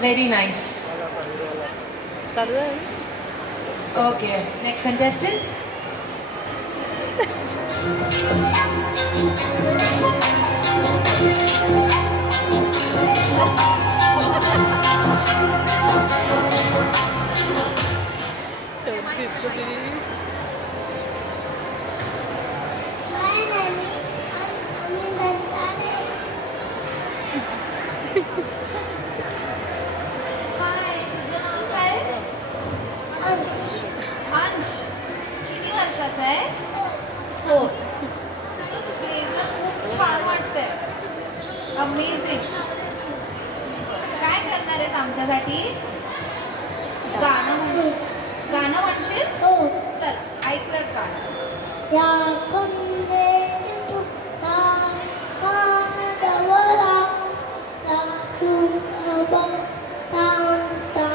Very nice. Okay, next contestant. काय तुझं नाव काय? अंश. किती वर्षाचा आहे? हो. तुझं ब्लेझर खूप छान वाटतंय. अमेझिंग. काय करणार आहेस आमच्यासाठी? गाणं म्हणशील? चल ऐकूयात गाणं. या कुंदेतुचा कानडवरा सुनबा तांता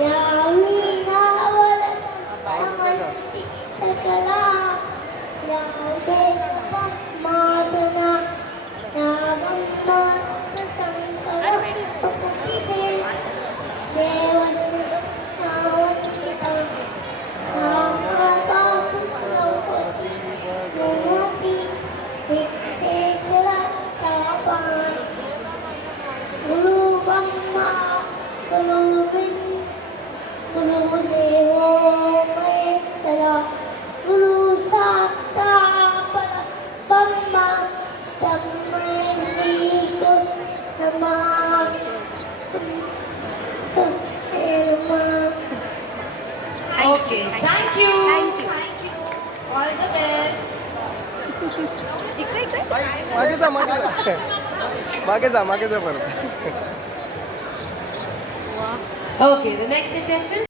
या वीणावर तांती तकला या देवा माजना या ब्रह्मांड शंकर पपुतिते देवस्य सावतिता Okay, thank you. Thank you. All the best. मागे जा परत. Okay, the next contestant.